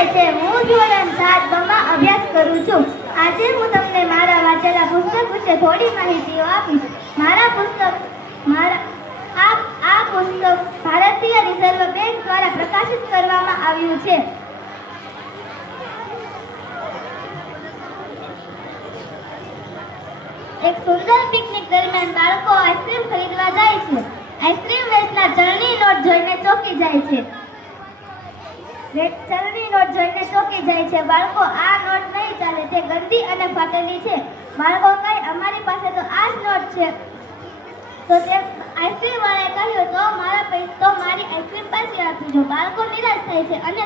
દેસાઈ છે. હું ધોરણ 7 માં અભ્યાસ કરું છું. આજે હું તમને મારા વાંચેલા પુસ્તક વિશે થોડી માહિતીઓ આપીશ. આ પુસ્તક ભારતીય રિઝર્વ બેંક દ્વારા પ્રકાશિત કરવામાં આવ્યું છે. એક સુંદર પિકનિક દરમિયાન બાળકો આઈસ્ક્રીમ ખરીદવા જાય છે. આઈસ્ક્રીમ વેચનાર ચલણી નોટ જોઈને ચોંકી જાય છે. બાળકો, આ નોટ નહીં ચાલે, તે ગંદી અને ફાટેલી છે. બાળકો કહે, અમારી પાસે તો આ જ નોટ છે. તો તે આઈસ્ક્રીમ વાળાએ કહ્યું, તો મારી આઈસ્ક્રીમ પાછી આપજો. બાળકો નિરાશ થાય છે અને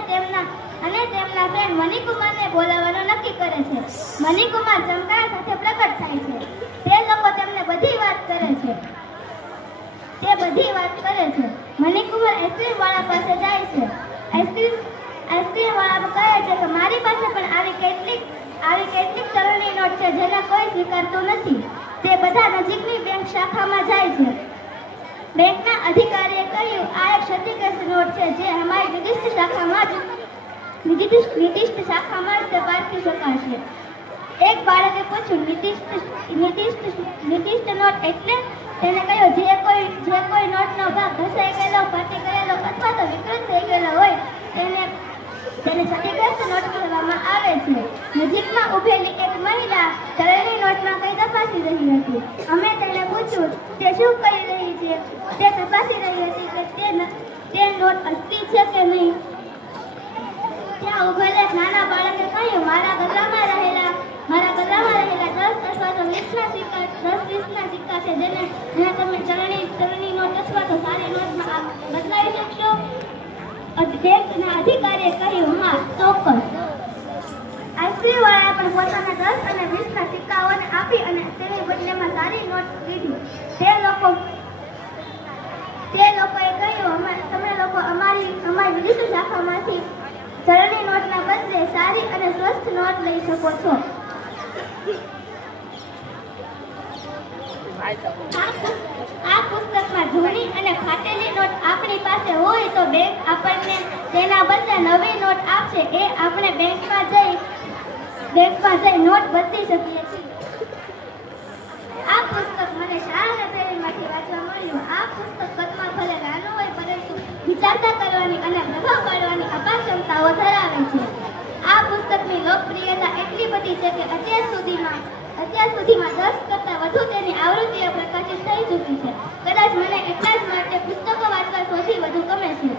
તેમના ફ્રેન્ડ મણિકુમારને બોલાવવાનું નક્કી કરે છે. મણિકુમાર ચમકારા સાથે પ્રગટ થાય છે. તે લોકો તેમને બધી વાત કરે છે. મણિકુમાર આઈસ્ક્રીમ વાળા પાસે જાય છે. આઈસ્ક્રીમ વાળા કહે છે કે મારી પાસે પણ આવી કેટલીક ચલણી નોટ છે જેને કોઈ સ્વીકારતું નથી. તે બધા નજીકની બેંક શાખામાં જાય છે. બેંકના અધિકારીએ કહ્યું, આ એક ક્ષતિગ્રસ્ત નોટ છે જે અમારી નિર્દિષ્ટ શાખામાં જ પારખી શકાશે. એક બાળકે પૂછ્યું, નિર્દિષ્ટ નોટ એટલે? તેને કહ્યું, જે કોઈ નોટનો ભાગ ઘસાઈ ગયેલો, ફાટી ગયેલો અથવા તો વિકૃત થઈ ગયેલો હોય તેને ક્ષતિગ્રસ્ત નોટ કહેવામાં આવે છે. નજીકમાં ઊભેલી એક મહિલા ચલણી નોટમાં કંઈ તપાસી રહી હતી. અમે તેને પૂછ્યું, તે શું કરી રહી છે? તે તપાસી રહી હતી કે તે નોટ અસલી છે કે નહીં. ત્યાં ઊભેલા નાના બાળકે કહ્યું, મારા ગલ્લામાં રહેલા 10 અથવા તો 20ના સિક્કા છે જેને તમે ચલણી નોટ અથવા તો સારી નોટમાં બદલાવી શકશો? બેંકના અધિકારીએ કહ્યું, હા, ચોક્કસ. આઈસ્ક્રીમ વાળાએ પણ પોતાના 10 અને 20ના સિક્કાઓને આપી અને તેની બદલેમાં સારી નોટ લીધી. તે લોકોએ કહ્યું, તમે લોકો અમારી વિરુદ્ધ શાખામાંથી ચલણી નોટના બદલે સારી અને સ્વસ્થ નોટ લઈ શકો છો. આ પુસ્તકમાં જૂની અને ફાટેલી નોટ આપણી પાસે હોય તો બેંક આપણને તેના બદલે નવી નોટ આપશે. એ આપણે બેંકમાં જઈ નોટ બદલી શકીએ છીએ. આ પુસ્તક મને શાળાના પેઢીમાંથી વાંચવા મળ્યું. આ પુસ્તક કદમાં ભલે નાનું હોય પરંતુ વિચારતા કરવાની અને પ્રભાવ પાડવાની અપાર ક્ષમતાઓ ધરાવે છે. આ પુસ્તકની લોકપ્રિયતા એટલી બધી છે કે અત્યાર સુધીમાં 10 કરતાં વધુ તેની આવૃત્તિઓ પ્રકાશિત થઈ ચૂકી છે. કદાચ મને એટલા જ માટે પુસ્તકો વાંચવા સૌથી વધુ ગમે છે.